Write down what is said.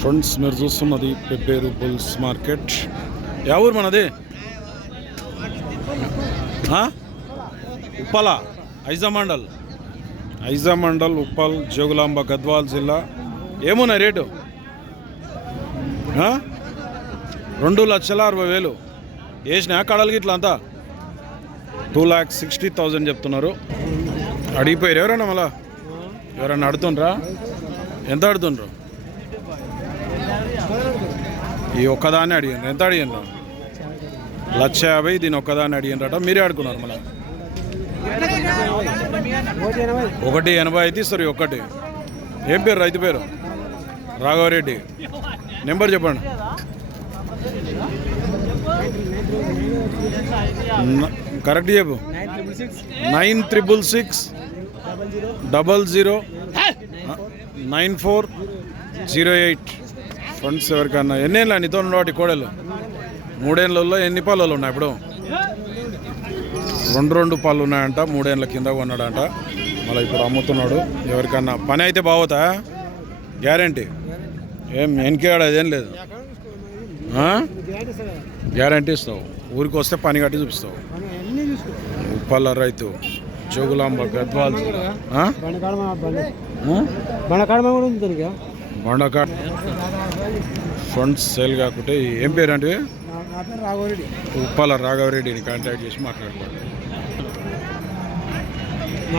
Friends మీరు చూస్తున్నది Pebbair bulls market. Yeah ఊరు మనది? ఉప్పల ఐజా మండల్ ఐజా మండల్ ఉప్పల్ జోగులాంబ గద్వాల్ జిల్లా. ఏమున్నాయి రేటు? రెండు లక్షల అరవై వేలు. వేసినా కడలు ఇట్లా అంతా? టూ ల్యాక్స్ సిక్స్టీ థౌజండ్ చెప్తున్నారు. అడిగిపోయారు ఎవరన్నా మళ్ళా? ఎవరన్నా అడుతుండ్రా ఎంత అడుతుండ్రు ఈ ఒక్కదాన్ని అడిగాను ఎంత అడిగాను లక్ష యాభై దీని ఒక్కదాన్ని అడిగినరట మీరే అడుకున్నారు మళ్ళీ? ఒకటి ఎనభై అయితే ఇస్తారు ఒకటి ఏం పేరు రైతు పేరు? రాఘవరెడ్డి. నెంబర్ చెప్పండి. కరెక్ట్ చెప్పు. Nine triple six. Double zero nine four zero eight. Friends ఎవరికన్నా ఎన్నేళ్ళ నీతో వాటి కోడలు. మూడేళ్ళల్లో ఎన్ని పాలు ఉన్నాయి ఇప్పుడు? రెండు రెండు పాలు ఉన్నాయంట మూడేళ్ళ కింద కొన్నాడంట. మళ్ళీ ఇప్పుడు అమ్ముతున్నాడు. ఎవరికన్నా పని అయితే బాగుతా? గ్యారంటీ. ఏం వెనకేడా అదేం లేదు. గ్యారంటీ ఇస్తావు. ఊరికి వస్తే పని కట్టి చూపిస్తావు. ఉప్పల్ల రైతు. జోగులాంబ గద్వాల్ జిల్లా. ఆ? ఆ? బండకాడమ కూడా ఉంది దానికి బండకాట్ ఫండ్స్ సేల్ కాకుంటే ఏం పేరు అంటే ఉప్పాల రాఘవరెడ్డిని కాంటాక్ట్ చేసి మాట్లాడుకోండి